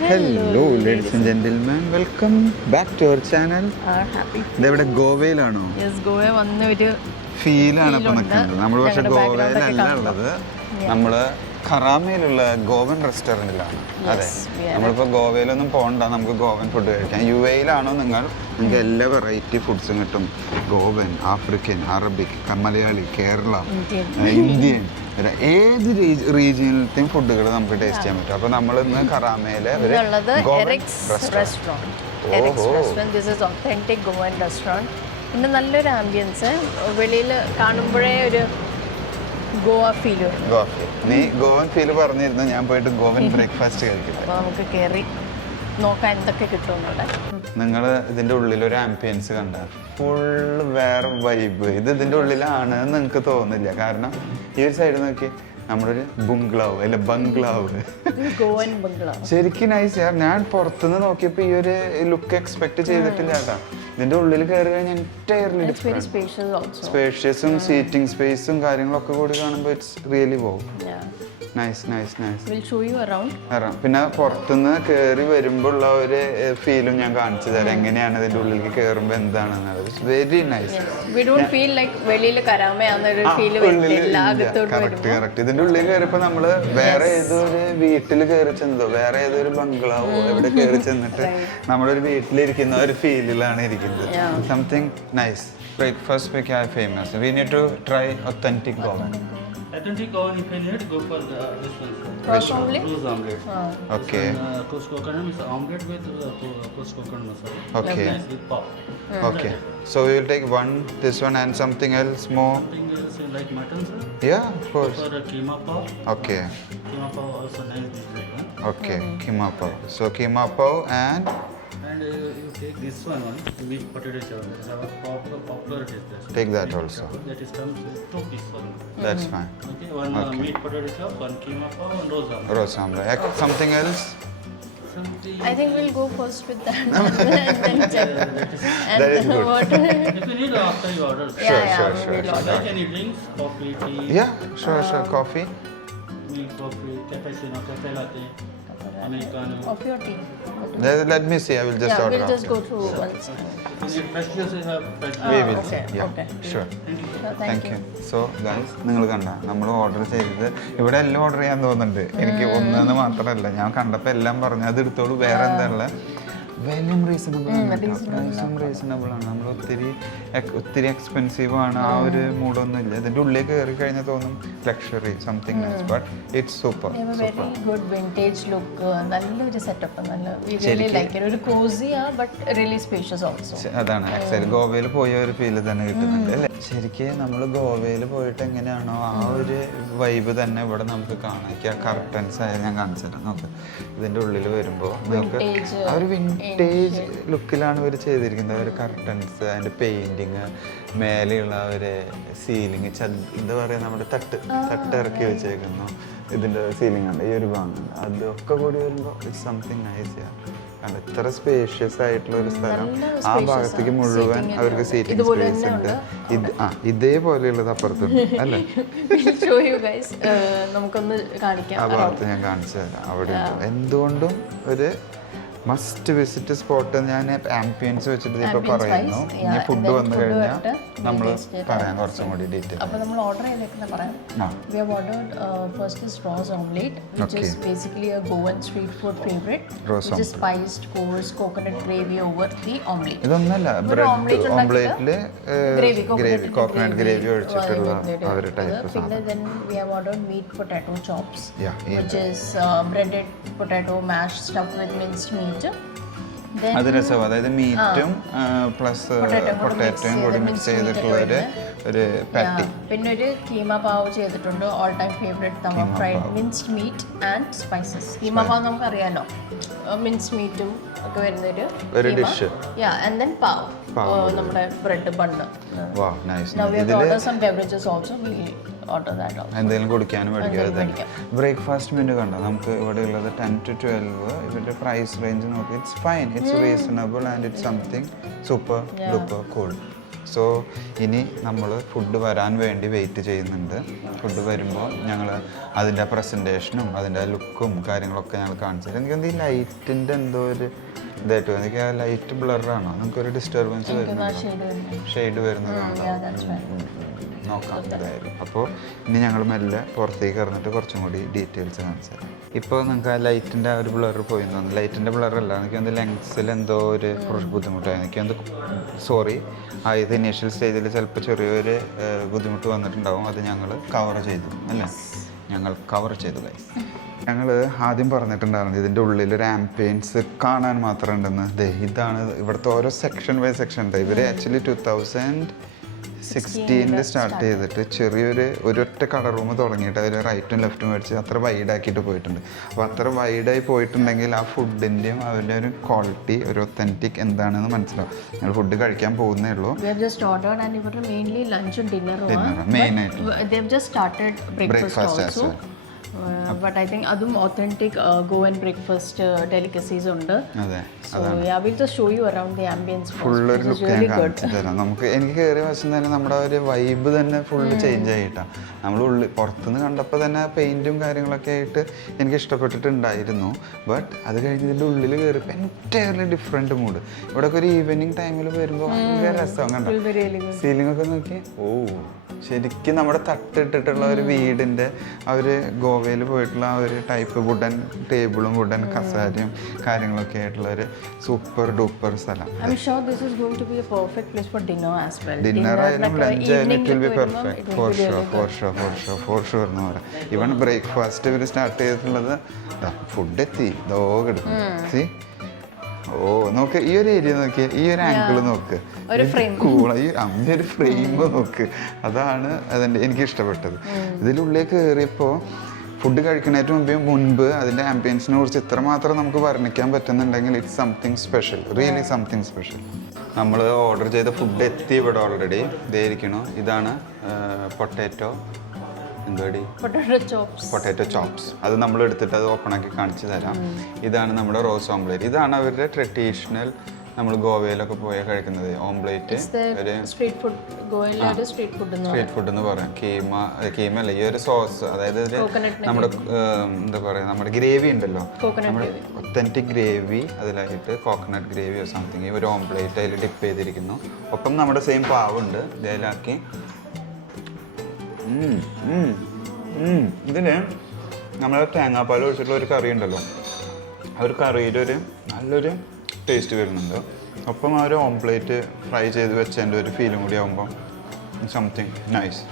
Hello, ladies and gentlemen. Welcome back to our channel. ഇതെവിടെ ഗോവയിലാണോ? ഗോവ വന്ന ഒരു ഫീലാണ് ഇപ്പൊ നിൽക്കുന്നത്. നമ്മൾ പക്ഷെ ഗോവയിലല്ല ഉള്ളത്, നമ്മള് ഖറാമയിലുള്ള ഗോവൻ റെസ്റ്റോറൻറ്റിലാണ്. അതെ, നമ്മളിപ്പോൾ ഗോവയിലൊന്നും പോകണ്ട, നമുക്ക് ഗോവൻ ഫുഡ് കഴിക്കാം. യു എയിലാണോ നിങ്ങൾക്ക് എല്ലാ വെറൈറ്റി ഫുഡ്സും കിട്ടും. Goan, African, Arabic, Malayali, Kerala, Indian, ഏത് റീജിയനിലത്തെയും ഫുഡുകൾ നമുക്ക് ടേസ്റ്റ് ചെയ്യാൻ പറ്റും. അപ്പോൾ നമ്മൾ ഇന്ന് ഖറാമയിലെ പിന്നെ നല്ലൊരു ആംബിയൻസ്, വെളിയിൽ കാണുമ്പോഴേ ഒരു ഗോവ ഫീൽ. നീ ഗോവൻ ഫീൽ പറഞ്ഞിരുന്നു, ഞാൻ പോയിട്ട് ഗോവൻ ബ്രേക്ക്ഫാസ്റ്റ് കഴിക്കില്ല. അപ്പോൾ നമുക്ക് കയറി നോക്കാം എന്തൊക്കെ കിട്ടുമെന്നുള്ളത്. നിങ്ങൾ ഇതിൻ്റെ ഉള്ളിലൊരു ആംബിയൻസ് കണ്ട ഫുള്ള് വേറെ വൈബ്. ഇതിൻ്റെ ഉള്ളിലാണ് നിങ്ങൾക്ക് തോന്നില്ല, കാരണം ഈ ഒരു സൈഡ് നോക്കി നമ്മളൊരു ബംഗ്ലാവ് അല്ല ബംഗ്ലാവ്, ഗോവൻ ബംഗ്ലാവ് ശരിക്കും നൈസ് യാർ. ഞാൻ പുറത്തുനിന്ന് നോക്കിയപ്പോൾ ഈ ഒരു ലുക്ക് എക്സ്പെക്ട് ചെയ്തിട്ടില്ല കേട്ടോ. ഇതിൻ്റെ ഉള്ളിൽ കയറി കഴിഞ്ഞാൽ എൻറ്റയർലി സ്പേഷ്യസും സീറ്റിംഗ് സ്പേസും കാര്യങ്ങളൊക്കെ കൂടി കാണുമ്പോൾ ഇറ്റ്സ് റിയലി പോകും. Nice nice nice. പിന്നെ പുറത്തുനിന്ന് കയറി വരുമ്പോൾ ഉള്ള ഒരു ഫീലും ഞാൻ കാണിച്ചു തരാം, എങ്ങനെയാണ് ഇതിന്റെ ഉള്ളിലേക്ക് കയറുമ്പോൾ എന്താണെന്നുള്ളത്. Very nice. കറക്റ്റ്. ഇതിന്റെ ഉള്ളിൽ കയറിയപ്പോ നമ്മള് വേറെ ഏതൊരു വീട്ടിൽ കയറി ചെന്നതോ വേറെ ഏതൊരു ബംഗ്ലാവോ എവിടെ കയറി ചെന്നിട്ട് നമ്മളൊരു വീട്ടിലിരിക്കുന്ന ഒരു ഫീലിലാണ് ഇരിക്കുന്നത്. Something nice. ബ്രേക്ക്ഫാസ്റ്റ് വെക്കാൻ famous. We need to try authentic Goan. Authentic oven, if you need, go for this one. Rose omelette? Rose omelette. Okay. Couscous coconut is omelette with couscous coconut masala. Okay. Nice with pop. Okay. So we will take one, this one, and something else more. Something else you like mutton, sir? Yeah, of course. For keema pav. Okay. Keema pav also nice dish, right? Okay. Keema pav. So keema pav and you take this one, meat potato chop. It's our popular dish. take that also. That is comes with two pieces only. That's fine. Okay. One meat potato chop, one keema pav, one rose omelette. Rose omelette. Something else? Something. I think we'll go first with that and then check. That is good. If you need, after you order. Sure. Like any drinks, coffee, tea. Yeah, sure. Coffee. Milk coffee, cappuccino, cafe latte, americano. Coffee or tea? Let me see. I will just order. We'll just go through once. If you need fresh juice, you have fresh juice. We will. Okay. Yeah, Okay. sure. Thank you. So guys, നിങ്ങൾ കണ്ട നമ്മൾ order ചെയ്തത്, ഇവിടെ എല്ലാം order ചെയ്യാൻ തോന്നുന്നുണ്ട് എനിക്ക്. ഒന്നെന്ന് മാത്രമല്ല, ഞാൻ കണ്ടപ്പോൾ എല്ലാം പറഞ്ഞു അത് എടുത്തോളൂ. വേറെ എന്താ ഉള്ളത്? വിലയും റീസണബിൾ ആണ്. നമ്മൾ ഒത്തിരി എക്സ്പെൻസീവ് ആണ്, ആ ഒരു മൂഡൊന്നും ഇല്ല. ഇതിൻ്റെ ഉള്ളിൽ കയറി കഴിഞ്ഞാൽ തോന്നും luxury something nice, but it's super. Very good vintage look, നല്ലൊരു സെറ്റപ്പ്, ഒരു cosy but really spacious also. അതാണ് ആക്ച്വലി ഗോവയിൽ പോയ ഒരു ഫീല് തന്നെ കിട്ടുന്നുണ്ട് അല്ലേ. ശരിക്കും നമ്മൾ ഗോവയിൽ പോയിട്ട് എങ്ങനെയാണോ ആ ഒരു വൈബ് തന്നെ ഇവിടെ നമുക്ക് കാണാം. കർട്ടൻസ് ആയാലും ഞാൻ കാണിച്ചു തരാം. നോക്ക്, ഇതിൻ്റെ ഉള്ളിൽ വരുമ്പോൾ നമുക്ക് ആ ഒരു വിൻറ്റേജ് ലുക്കിലാണ് ഇവർ ചെയ്തിരിക്കുന്നത്. ഒരു കർട്ടൻസ്, അതിൻ്റെ പെയിൻറ്റിങ്, മേലെയുള്ള ഒരു സീലിംഗ്, എന്താ പറയുക, നമ്മുടെ തട്ട് ഇറക്കി വെച്ചേക്കുന്നു. ഇതിൻ്റെ സീലിംഗ് ഉണ്ട്, ഈ ഒരു ഭാഗമുണ്ട്, അതൊക്കെ കൂടി വരുമ്പോൾ ഇറ്റ്സ് സംതിങ് നൈസ്. കാരണം ഇത്ര സ്പേഷ്യസ് ആയിട്ടുള്ള ഒരു സ്ഥലം, ആ ഭാഗത്തേക്ക് മുഴുവൻ അവർക്ക് സീറ്റിംഗ് സ്പേസ് ഉണ്ട്. ഇതേപോലെയുള്ളത് അപ്പുറത്തുണ്ട് അല്ലേ. നമുക്കൊന്ന് കാണിക്കാം. ആ ഭാഗത്ത് ഞാൻ കാണിച്ചു തരാം. അവിടെ എന്തുകൊണ്ടും ഒരു മസ്റ്റ് വിസിറ്റ് സ്പോട്ട്. ഞാൻ ആംബിയൻസ് വെച്ചിട്ട് ഇപ്പോൾ പറയുന്നു. ഇനി ഫുഡ് വന്നു കഴിഞ്ഞാൽ നമ്മൾ പറയാം കുറച്ചും കൂടി ഡീറ്റെയിൽ. അപ്പോൾ നമ്മൾ ഓർഡർ ചെയ്തേക്കുന്നത് പറയാം. We have ordered first is rose omelette, which is basically a Goan street food favorite, which is spiced coarse coconut gravy over the omelette. ഇതൊന്നല്ല, ബ്രെഡ് ഓംലെറ്റിൽ കോക്കനട്ട് ഗ്രേവി ഒഴിച്ചിട്ടുള്ള ആ ഒരു ടൈപ്പ്. പിന്നെ then we have ordered meat potato chops, which is breaded potato mashed stuffed with minced meat. അത് രസമാണ്. അതായത് മീറ്റും plus പൊട്ടാറ്റോയും കൂടി മിക്സ് ചെയ്തിട്ടുള്ള ഒരു പാറ്റി. പിന്നെ ഒരു കീമ പാവ് ചെയ്തിട്ടുണ്ട്, all time favourite tawa fried minced meat and spices. Keema pav നമുക്കറിയാലോ, മിൻസ്ഡ് മീറ്റും ഒക്കെ വരുന്നൊരു ഡിഷ്. ആൻഡ് ദെൻ പാവ്, നമ്മുടെ ബ്രെഡ് ബണ്ണ്. എന്തെങ്കിലും കുടിക്കാനും മേടിക്കുക. ബ്രേക്ക്ഫാസ്റ്റ് മെനു കണ്ടോ നമുക്ക് ഇവിടെ ഉള്ളത് 10 to 12. ഇവരുടെ പ്രൈസ് റേഞ്ച് നോക്കി it's fine, it's reasonable and it's something super duper cool. So ഇനി നമ്മൾ ഫുഡ് വരാൻ വേണ്ടി വെയിറ്റ് ചെയ്യുന്നുണ്ട്. ഫുഡ് വരുമ്പോൾ ഞങ്ങൾ അതിൻ്റെ പ്രസൻറ്റേഷനും അതിൻ്റെ ലുക്കും കാര്യങ്ങളൊക്കെ ഞങ്ങൾ കാണിച്ചു തരാം. എനിക്കെന്ത് ഈ ലൈറ്റിൻ്റെ എന്തോ ഒരു ഇതായിട്ട് എനിക്ക് ആ ലൈറ്റ് ബ്ലറാണോ, നമുക്കൊരു ഡിസ്റ്റർബൻസ് വരുന്നുണ്ടോ? ഷെയ്ഡ് വരുന്നതാണ്. നോക്കാം എന്തായാലും. അപ്പോൾ ഇനി ഞങ്ങൾ മെല്ലെ പുറത്തേക്ക് ഇറങ്ങിട്ട് കുറച്ചും കൂടി ഡീറ്റെയിൽസ് കാണിച്ചു തരാം. ഇപ്പോൾ നിങ്ങൾക്ക് ആ ലൈറ്റിൻ്റെ ആ ഒരു ബ്ലർ പോയി തോന്നുന്നു. ലൈറ്റിൻ്റെ ബ്ലറല്ല, എനിക്കൊന്ന് ലെങ്സിൽ എന്തോ ഒരു ബുദ്ധിമുട്ടായിരുന്നു. എനിക്കൊന്ന് സോറി, ഇത് ഇനീഷ്യൽ സ്റ്റേജിൽ ചിലപ്പോൾ ചെറിയൊരു ബുദ്ധിമുട്ട് വന്നിട്ടുണ്ടാവും. അത് ഞങ്ങൾ കവർ ചെയ്തു അല്ലേ, ഞങ്ങൾ കവർ ചെയ്തു ഗൈസ്. ഞങ്ങൾ ആദ്യം പറഞ്ഞിട്ടുണ്ടായിരുന്നു ഇതിൻ്റെ ഉള്ളിൽ ഒരു ആംബിയൻസ് കാണാൻ മാത്രം ഉണ്ടെന്ന്. ഇതാണ് ഇവിടുത്തെ ഓരോ സെക്ഷൻ ബൈ സെക്ഷൻ ഉണ്ട്. ഇവർ ആക്ച്വലി 2016 സ്റ്റാർട്ട് ചെയ്തിട്ട് ചെറിയൊരു ഒരൊറ്റ കളർ റൂം തുടങ്ങിയിട്ട് അതിൽ റൈറ്റും ലെഫ്റ്റും മേടിച്ച് അത്ര വൈഡാക്കിയിട്ട് പോയിട്ടുണ്ട്. അപ്പോൾ അത്ര വൈഡായി പോയിട്ടുണ്ടെങ്കിൽ ആ ഫുഡിൻ്റെയും അതിൻ്റെ ഒരു ക്വാളിറ്റി, ഒരു ഒത്തൻറ്റിക് എന്താണെന്ന് മനസ്സിലാവും. ഞങ്ങൾ ഫുഡ് കഴിക്കാൻ പോകുന്നേ ഉള്ളൂ. ബ്രേക്ക്ഫാസ്റ്റ് but I think അതും authentic go and breakfast delicacies ഉണ്ട്. So yeah, we'll just show you around the ambience. Full ഒരു ലുക്ക് ഞാൻ കാണിച്ചു തരാം. നമുക്ക് എനിക്ക് കയറിയ വശം തന്നെ നമ്മുടെ ഒരു വൈബ് തന്നെ ഫുള്ള് ചേഞ്ച് ആയിട്ടാണ്. നമ്മൾ പുറത്തുനിന്ന് കണ്ടപ്പോൾ തന്നെ പെയിൻറ്റും കാര്യങ്ങളൊക്കെ ആയിട്ട് എനിക്ക് ഇഷ്ടപ്പെട്ടിട്ടുണ്ടായിരുന്നു. ബട്ട് അത് കഴിഞ്ഞ് ഇതിൻ്റെ ഉള്ളിൽ കയറിയപ്പോൾ എൻറ്റയർലി ഡിഫറെൻറ്റ് മൂഡ്. ഇവിടെയൊക്കെ ഒരു ഈവനിങ് ടൈമിൽ വരുമ്പോൾ ഭയങ്കര രസം കണ്ടോ. സീലിംഗ് ഒക്കെ നോക്കി, ശരിക്കും നമ്മുടെ തട്ടിട്ടിട്ടുള്ള ഒരു വീടിൻ്റെ ആ ഒരു ഗോവയിൽ പോയിട്ടുള്ള ആ ഒരു ടൈപ്പ് വുഡൻ ടേബിളും വുഡൻ കസാരയും കാര്യങ്ങളൊക്കെ ആയിട്ടുള്ള ഒരു സൂപ്പർ ഡൂപ്പർ സ്ഥലം. ഡിന്നർ ആയാലും ലഞ്ച് ആയാലും it will be perfect for sure എന്ന് പറയാം. ഈവൻ ബ്രേക്ക്ഫാസ്റ്റ് ഇവർ സ്റ്റാർട്ട് ചെയ്തിട്ടുള്ളത് ഫുഡ് എത്തി ദോ കിടക്കും. സി നോക്ക്, ഈ ഒരു ഏരിയ നോക്കിയ, ഈ ഒരു ആംഗിൾ നോക്ക്, കൂള, ഈ അമ്മ ഒരു ഫ്രെയിം നോക്ക്. അതാണ് അതിൻ്റെ എനിക്ക് ഇഷ്ടപ്പെട്ടത്. ഇതിനുള്ളിൽ കയറിയപ്പോൾ ഫുഡ് കഴിക്കുന്നതിന് മുൻപ് അതിൻ്റെ ആംബിയൻസിനെ കുറിച്ച് ഇത്രമാത്രം നമുക്ക് വർണ്ണിക്കാൻ പറ്റുന്നുണ്ടെങ്കിൽ it's something special, really something special. നമ്മൾ ഓർഡർ ചെയ്ത ഫുഡ് എത്തി ഇവിടെ ഓൾറെഡി. ഇതായിരിക്കണോ, ഇതാണ് പൊട്ടാറ്റോ പൊട്ടാറ്റോ ചോപ്സ്. അത് നമ്മൾ എടുത്തിട്ട് അത് ഓപ്പൺ ആക്കി കാണിച്ചു തരാം. ഇതാണ് നമ്മുടെ റോസ് ഓംപ്ലേറ്റ്. ഇതാണ് അവരുടെ ട്രഡീഷണൽ നമ്മൾ ഗോവയിലൊക്കെ പോയാൽ കഴിക്കുന്നത് ഓംപ്ലേറ്റ്. സ്ട്രീറ്റ് ഫുഡ് എന്ന് പറയാം. കീമ അല്ല, ഈ ഒരു സോസ്, അതായത് നമ്മുടെ എന്താ പറയുക, നമ്മുടെ ഗ്രേവി ഉണ്ടല്ലോ, നമ്മുടെ ഒത്തൻറ്റിക് ഗ്രേവി, അതിലായിട്ട് കോക്കനട്ട് ഗ്രേവി ഓർ സംതിങ്, ഈ ഒരു ഓംപ്ലേറ്റ് അതിൽ ഡിപ്പ് ചെയ്തിരിക്കുന്നു. ഒപ്പം നമ്മുടെ സെയിം പാവുണ്ട് ഇതിലാക്കി. ഇതിന് നമ്മൾ തേങ്ങാപ്പാൽ ഒഴിച്ചിട്ടുള്ള ഒരു കറി ഉണ്ടല്ലോ, ആ ഒരു കറിയുടെ ഒരു നല്ലൊരു ടേസ്റ്റ് വരുന്നുണ്ട്. ഒപ്പം ആ ഒരു ഓംപ്ലേറ്റ് ഫ്രൈ ചെയ്ത് വെച്ചതിൻ്റെ ഒരു ഫീലും കൂടി ആകുമ്പോൾ സംതിങ് നൈസ്.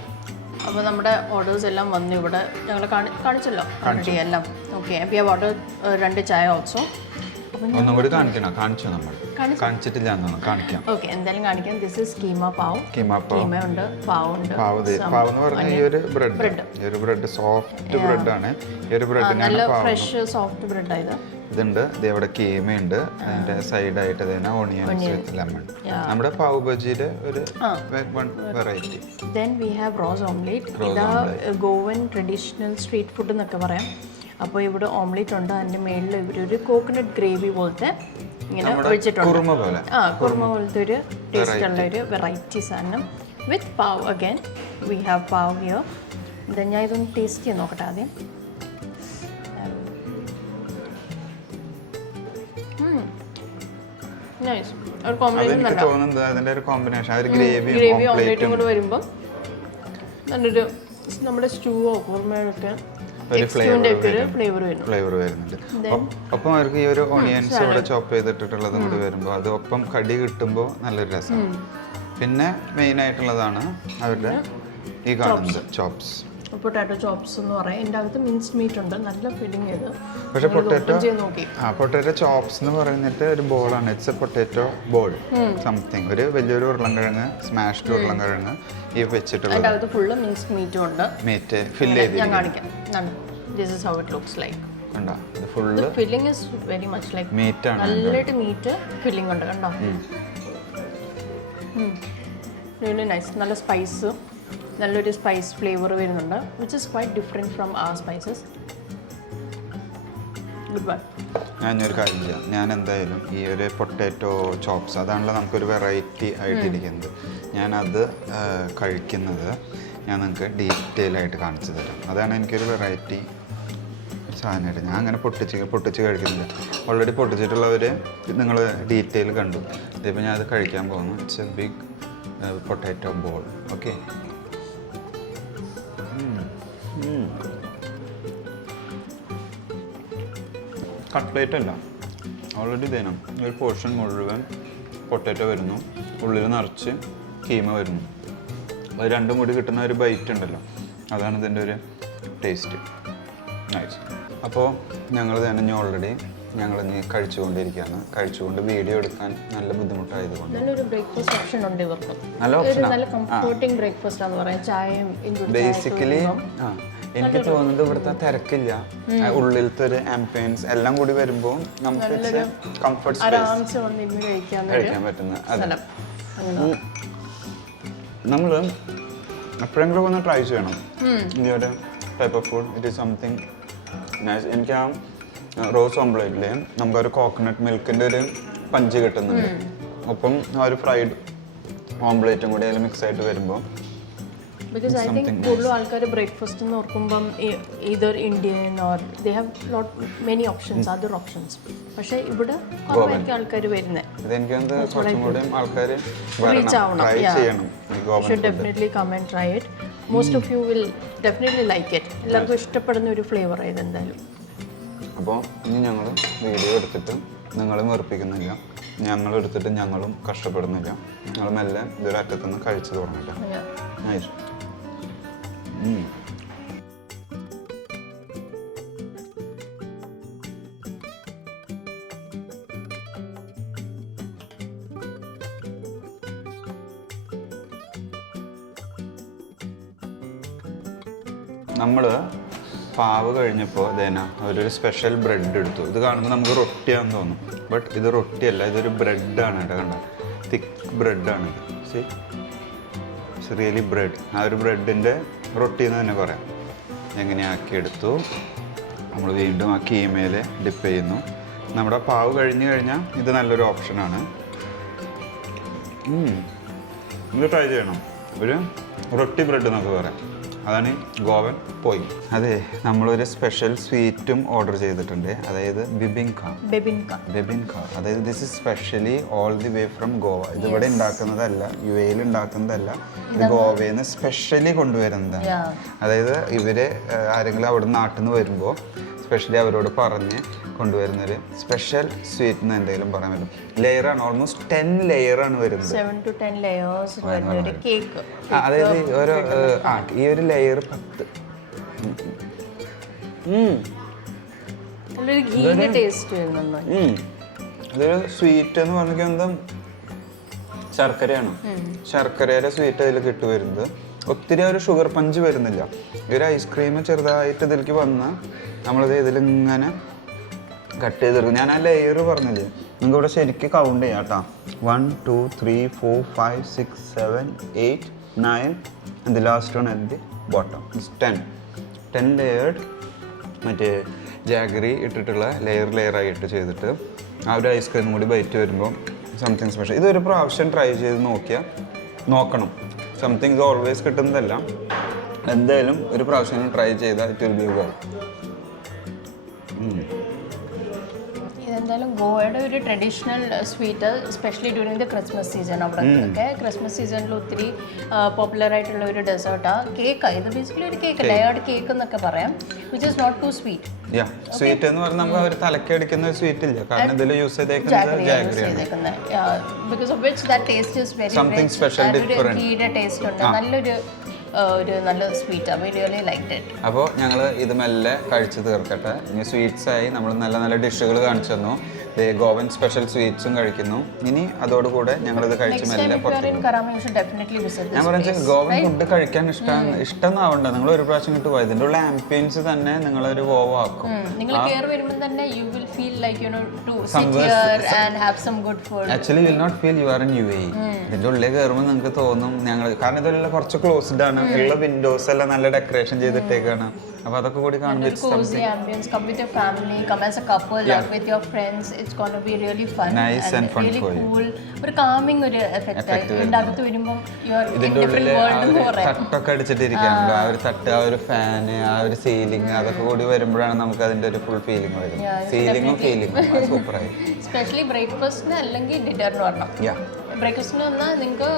അപ്പോൾ നമ്മുടെ ഓർഡേഴ്സ് എല്ലാം വന്നു. ഇവിടെ ഞങ്ങൾ കാണിച്ചല്ലോ എല്ലാം. ഓക്കെ, വി ഹാവ് ഓർഡർ 2 ചായ ഓൾസോ. ഒന്നും കൂടി കാണിക്കണം, കാണിച്ചു നമ്മൾ കാണിച്ചിട്ടില്ല എന്നാണ് കാണിക്കാം. ഓക്കെ, എന്തായാലും കാണിക്കാം. This is keema pav. കീമയുണ്ട്, പാവുണ്ട്. പാവ് എന്ന് പറഞ്ഞാൽ ഈ ഒരു ബ്രെഡ് സോഫ്റ്റ് ബ്രെഡാണ്. ഈ ഒരു ബ്രെഡ് നല്ല ഫ്രഷ് സോഫ്റ്റ് ബ്രെഡായത്. ഇതുണ്ട്, ഇവിടെ കീമയുണ്ട്, അതിൻ്റെ സൈഡായിട്ട് തന്നെ ഓണിയൻസ് വിത്ത് ലെമൺ. നമ്മുടെ പാവ് ബജിയുടെ ഒരു variety. Then we have rose omelette. ഇതാ ഗോവൻ ട്രഡീഷണൽ സ്ട്രീറ്റ് ഫുഡ് എന്നൊക്കെ പറയാം. അപ്പോൾ ഇവിടെ ഓംലേറ്റ് ഉണ്ട്, അതിൻ്റെ മേളിൽ ഇവരൊരു കോക്കനട്ട് ഗ്രേവി പോലത്തെ ഇങ്ങനെ ഒഴിച്ചിട്ടുണ്ട്. കുറുമ പോലത്തെ ഒരു ടേസ്റ്റ് ഉള്ള ഒരു വെറൈറ്റി സാധനം with pav. Again we have pav here. Then ഞാൻ ഇതൊന്ന് ടേസ്റ്റ് ചെയ്ത് നോക്കട്ടെ ആദ്യം. ഗ്രേവി ഓംലേറ്റും കൂടെ വരുമ്പോൾ നല്ലൊരു നമ്മുടെ സ്റ്റൂവോ കുറുമയൊക്കെ ഫ്ലേവർ വരുന്നുണ്ട്. ഒപ്പം അവർക്ക് ഈ ഒരു ഓണിയൻസ് ഇവിടെ ചോപ്പ് ചെയ്തിട്ടുള്ളതും കൂടി വരുമ്പോൾ അത് ഒപ്പം കടി കിട്ടുമ്പോൾ നല്ലൊരു രസം. പിന്നെ മെയിൻ ആയിട്ടുള്ളതാണ് അവരുടെ ഈ കാണുന്നത് ചോപ്സ്, പൊട്ടാറ്റോ ചോപ്സ് എന്ന് പറയാം. എൻ്റെ അകത്ത് മിൻസ്ഡ് മീറ്റ് ഉണ്ട്, നല്ല ഫില്ലിംഗ് ചെയ്ത്. പക്ഷേ പൊട്ടാറ്റോ ചോപ്സ് എന്ന് പറയുന്നിട്ട് ഒരു ബോളാണ്. It's a potato ball something. ഒരു വലിയൊരു ഉരുളൻകിഴങ്ങ്, സ്മാഷ്ഡ് ഉരുളൻകിഴങ്ങ് ഈ വെച്ചിട്ടുള്ളത്. എൻ്റെ അകത്ത് ഫുള്ള് മിൻസ്ഡ് മീറ്റും ഉണ്ട്. മീറ്റ് ഫില്ല് ചെയ്ത് ഞാൻ കാണിക്കാം. This is how it looks like. കണ്ടോ, ഇത് full filling is very much like meat ആണ്. നല്ലതായിട്ട് മീറ്റ് ഫില്ലിംഗ് ഉണ്ട്, കണ്ടോ. Really nice. നല്ല സ്പൈസ്, നല്ലൊരു സ്പൈസ് ഫ്ലേവർ വരുന്നുണ്ട്, which is quite different from our spices. Goodbye. ഞാനൊരു കാര്യം ചെയ്യാം. ഞാൻ എന്തായാലും ഈ ഒരു പൊട്ടാറ്റോ ചോപ്സ് അതാണല്ലോ നമുക്കൊരു വെറൈറ്റി ആയിട്ടിരിക്കുന്നത്. ഞാനത് കഴിക്കുന്നത് ഞാൻ നിങ്ങൾക്ക് ഡീറ്റെയിൽ ആയിട്ട് കാണിച്ചു തരാം. അതാണ് എനിക്കൊരു വെറൈറ്റി സാധനമായിട്ട്. ഞാൻ അങ്ങനെ പൊട്ടിച്ച് കഴിക്കുന്നില്ല. ഓൾറെഡി പൊട്ടിച്ചിട്ടുള്ളവർ നിങ്ങൾ ഡീറ്റെയിൽ കണ്ടു. ഇതിപ്പോൾ ഞാനത് കഴിക്കാൻ പോകുന്നു. It's a big potato ball. Okay, cutlet അല്ല, ഓൾറെഡി തേനം ഒരു പോർഷൻ മുഴുവൻ പൊട്ടാറ്റോ വരുന്നു, ഉള്ളിൽ നിറച്ച് കീമ വരുന്നു. അത് രണ്ടും കൂടി കിട്ടുന്ന ഒരു ബൈറ്റ് ഉണ്ടല്ലോ, അതാണ് ഇതിൻ്റെ ഒരു ടേസ്റ്റ്. നൈസ്. അപ്പോൾ ഞങ്ങൾ തന്നെ ഓൾറെഡി ഞങ്ങളിനി കഴിച്ചുകൊണ്ടിരിക്കുകയാണ്. കഴിച്ചുകൊണ്ട് വീഡിയോ എടുക്കാൻ നല്ല ബുദ്ധിമുട്ടായതുകൊണ്ട് നല്ലൊരു ബ്രേക്ക്ഫാസ്റ്റ് ഓപ്ഷൻ ഉണ്ട് ഇവർക്ക്. നല്ല ഓപ്ഷനാണ്. നല്ല കംഫർട്ടിംഗ് ബ്രേക്ക്ഫാസ്റ്റ് ആണെന്ന് പറയാം. ചായയും ബേസിക്കലി എനിക്ക് തോന്നുന്നത് ഇവിടുത്തെ തിരക്കില്ല, ഉള്ളിലത്തെ ഒരു ആംബിയൻസ് എല്ലാം കൂടി വരുമ്പോൾ നമുക്ക് കംഫർട്ട് ആരാംസെ വന്നിരുന്ന് കഴിക്കാൻ പറ്റുന്ന. അതെ, നമ്മൾ എപ്പോഴെങ്കിലും ഒന്ന് ട്രൈ ചെയ്യണം ഈ ഒരു type of food. It is something nice. എനിക്ക് ആ റോസ് ഓംപ്ലേറ്റിൽ നമുക്കൊരു കോക്കനട്ട് മിൽക്കിൻ്റെ ഒരു പഞ്ച് കിട്ടുന്നുണ്ട്. ഒപ്പം ആ ഒരു ഫ്രൈഡ് ഓംപ്ലേറ്റും കൂടി അതിൽ മിക്സ് ആയിട്ട് വരുമ്പോൾ because I think കൂടുതലും ആൾക്കാർ ബ്രേക്ക്ഫാസ്റ്റ് എന്ന് ഓർക്കുമ്പം either Indian or they have lot many options, other options. പക്ഷേ ഇവിടെ കുറവായിരിക്കും ആൾക്കാർ വരുന്നത്. ഇതെനിക്ക് കുറച്ചും കൂടി ആൾക്കാർ റീച്ച് ആവണം. ട്രൈ ചെയ്യണം. You should definitely come and try it. Most of you will definitely like it. എല്ലാവർക്കും ഇഷ്ടപ്പെടുന്ന ഒരു ഫ്ലേവർ ആയത് എന്തായാലും. അപ്പോൾ ഇനി ഞങ്ങൾ വീഡിയോ എടുത്തിട്ട് നിങ്ങളെ വെറുപ്പിക്കുന്നില്ല, ഞങ്ങൾ എടുത്തിട്ട് ഞങ്ങളും കഷ്ടപ്പെടുന്നില്ല. ഞങ്ങൾ മെല്ലെ ഇതൊരു അറ്റത്തുനിന്ന് കഴിച്ചു തുടങ്ങട്ടെ. നൈസ്. നമ്മൾ പാവ് കഴിഞ്ഞപ്പോൾ അതേന അവരൊരു സ്പെഷ്യൽ ബ്രെഡ് എടുത്തു. ഇത് കാണുമ്പോൾ നമുക്ക് റൊട്ടിയാണെന്ന് തോന്നും, ബട്ട് ഇത് റൊട്ടിയല്ല, ഇതൊരു ബ്രെഡാണ് കേട്ടോ. കണ്ട തിക്ക് ബ്രെഡാണ് ഇത്. C, it's really bread. ആ ഒരു ബ്രെഡിൻ്റെ റൊട്ടി എന്ന് തന്നെ പറയാം. എങ്ങനെയാക്കിയെടുത്തു. നമ്മൾ വീണ്ടും ആ കീമയിൽ ഡിപ്പ് ചെയ്യുന്നു. നമ്മുടെ പാവ് കഴിഞ്ഞ് കഴിഞ്ഞാൽ ഇത് നല്ലൊരു ഓപ്ഷനാണ്. ഇത് ട്രൈ ചെയ്യണം. ഒരു റൊട്ടി ബ്രെഡ് എന്നൊക്കെ പറയാം. അതാണ് ഗോവൻ പോയി. അതെ, നമ്മളൊരു സ്പെഷ്യൽ സ്വീറ്റും ഓർഡർ ചെയ്തിട്ടുണ്ട്. അതായത് ബെബിൻക. അതായത് this is specially all the way from Goa. ഇത് ഇവിടെ ഉണ്ടാക്കുന്നതല്ല, UAE ഉണ്ടാക്കുന്നതല്ല, ഇത് ഗോവയിൽ നിന്ന് സ്പെഷ്യലി കൊണ്ടുവരുന്നതാണ്. അതായത് ഇവര് ആരെങ്കിലും അവിടെ നാട്ടിൽ നിന്ന് വരുമ്പോൾ സ്പെഷ്യലി അവരോട് പറഞ്ഞ് കൊണ്ടുവരുന്നൊരു സ്പെഷ്യൽ സ്വീറ്റ് എന്ന് എന്തെങ്കിലും പറയാൻ പറ്റും. ലെയറാണ്, ഓൾമോസ്റ്റ് 10 ലെയറാണ് വരുന്നത്. 7 to 10 layers വരുന്ന കേക്ക്. അതായത് ഓരോ ഈ ഒരു ലെയർ 10. നല്ലൊരു ഘീന്റെ ടേസ്റ്റ് വരുന്നുണ്ട്. ഇതൊരു സ്വീറ്റ് എന്ന് പറഞ്ഞിരിക്കുന്നത് ശർക്കരയാണ്. ശർക്കരയുടെ സ്വീറ്റ് അതിൽ കിട്ടുവരുന്നത്. ഒത്തിരി ഒരു ഷുഗർ പഞ്ച് വരുന്നില്ല. ഈ ഒരു ഐസ്ക്രീം ചെറുതായിട്ട് ഇതിലേക്ക് വന്ന് നമ്മളിത് ഇതിലിങ്ങനെ കട്ട് ചെയ്തെടുക്കും. ഞാൻ ആ ലെയർ പറഞ്ഞില്ലേ, നിങ്ങൾക്ക് ഇവിടെ ശരിക്കും കൗണ്ട് ചെയ്യാം കേട്ടോ. 1 2 3 4 5 6 7 8 9 and the last one at the bottom is 10 layered മറ്റേ ജാഗറി ഇട്ടിട്ടുള്ള ലെയറായിട്ട് ചെയ്തിട്ട് ആ ഒരു ഐസ്ക്രീം കൂടി ബൈറ്റ് വരുമ്പോൾ സംതിങ് സ്പെഷ്യൽ. ഇതൊരു പ്രാവശ്യം ട്രൈ ചെയ്ത് നോക്കണം. സംതിങ് ഇത് ഓൾവേസ് കിട്ടുന്നതല്ല, എന്തായാലും ഒരു പ്രാവശ്യം ട്രൈ ചെയ്താൽ ഇറ്റ് വിൽ ബി വെൽ. ഇതെന്തായാലും ഗോവയുടെ ഒരു traditional sweet, especially during the Christmas season. അവിടെയൊക്കെ ക്രിസ്മസ് സീസണിൽ ഒത്തിരി പോപ്പുലർ ആയിട്ടുള്ള ഒരു ഡെസേർട്ടാണ്. കേക്കാണ് ഇത്. ബേസിക്കലി ഒരു കേക്ക്, ലെയർഡ് കേക്ക് എന്നൊക്കെ പറയാം, which is not too sweet. Sweet എന്ന് പറഞ്ഞാൽ നമുക്ക് അവർ തലക്കടിക്കുന്ന സ്വീറ്റ് ഇല്ല, കാരണം ഇതിൽ യൂസ് ചെയ്തേക്കുന്നത് ജാഗ്രിയാണ്. Because of which that taste is very different. Taste ഉണ്ട്, നല്ല sweet. I really liked it. അപ്പോൾ ഞങ്ങൾ ഇത് മെല്ലെ കഴിച്ച് തീർക്കട്ടെ. ഇനി സ്വീറ്റ്സ് ആയി നമ്മൾ നല്ല ഡിഷുകൾ കാണിച്ചു തന്നു. ഗോവൻ സ്പെഷ്യൽ സ്വീറ്റ്സും കഴിക്കുന്നു. ഇനി അതോടുകൂടെ ഞങ്ങളിത് കഴിച്ച് മെല്ലെ ഞാൻ പറഞ്ഞാൽ ഗോവൻ ഫുഡ് കഴിക്കാൻ ഇഷ്ടം ആവണ്ട. നിങ്ങൾ ഒരു പ്രാവശ്യം കിട്ടു പോയി ഇതിൻ്റെ ഉള്ള ആംബിയൻസ് തന്നെ നിങ്ങളൊരു വോവ് ആക്കും. Actually you will not feel you are in UAE. ഇതിൻ്റെ ഉള്ളിൽ കയറുമ്പോൾ നിങ്ങൾക്ക് തോന്നും ഞങ്ങൾ, കാരണം ഇതിലുള്ള കുറച്ച് ക്ലോസ്ഡ് ആണ്, ഉള്ള വിൻഡോസ് എല്ലാം നല്ല ഡെക്കറേഷൻ ചെയ്തിട്ടേക്കാണ്. അപ്പോൾ അതൊക്കെ കൂടി കാണുമ്പോൾ it's cozy ambience. Come with your family, come as a couple, or with your friends. It's gonna be really fun. Nice and fun really for you. cool. ഒരു calming ഒരു effect ആയി. ഇതിന്റെ അകത്ത് വരുമ്പോൾ you are in ഇതിൻ്റെ different ഉള്ളിൽ ആ world എന്ന് ഒരു പറയാം. തട്ടൊക്കെ അടിച്ചിട്ടിരിക്കുകയാണല്ലോ, ആ ഒരു തട്ട്, ആ ഒരു ഫാന്, ആ ഒരു സീലിംഗ്, അതൊക്കെ കൂടി വരുമ്പോഴാണ് നമുക്ക് അതിൻ്റെ ഒരു ഫുൾ ഫീലിംഗ് വരുന്നത്. സീലിംഗും ഫീലിംഗും സൂപ്പറായി. സ്പെഷ്യലി ബ്രേക്ക്ഫാസ്റ്റിന് അല്ലെങ്കിൽ ഡിന്നറിന് വരണം. ബ്രേക്ക്ഫാസ്റ്റിന് വന്നാൽ നിങ്ങൾക്ക്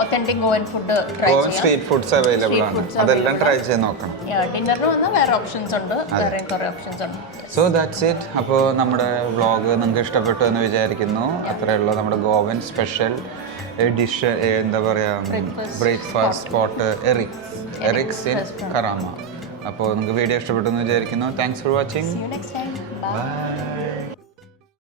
ഒത്തൻറ്റിക് ഗോവൻ ഫുഡ് ട്രൈ ചെയ്യാം. സ്ട്രീറ്റ് ഫുഡ്സ് അവൈലബിൾ ആണ്, അതെല്ലാം ട്രൈ ചെയ്ത് നോക്കണം. ഡിന്നറിന് വന്നാൽ വേറെ ഓപ്ഷൻസ് ഉണ്ട്, വേറെ കുറേ ഓപ്ഷൻസ് ഉണ്ട്. So that's it. അപ്പോൾ നമ്മുടെ വ്ളോഗ് നിങ്ങൾക്ക് ഇഷ്ടപ്പെട്ടു എന്ന് വിചാരിക്കുന്നു. അത്രയേ ഉള്ളൂ. നമ്മുടെ ഗോവൻ സ്പെഷ്യൽ ഡിഷ്, എന്താ പറയുക, breakfast spot Eric's in Karama. അപ്പോൾ നിങ്ങൾക്ക് വീഡിയോ ഇഷ്ടപ്പെട്ടു എന്ന് വിചാരിക്കുന്നു. Thanks for watching. See you next time. Bye. By.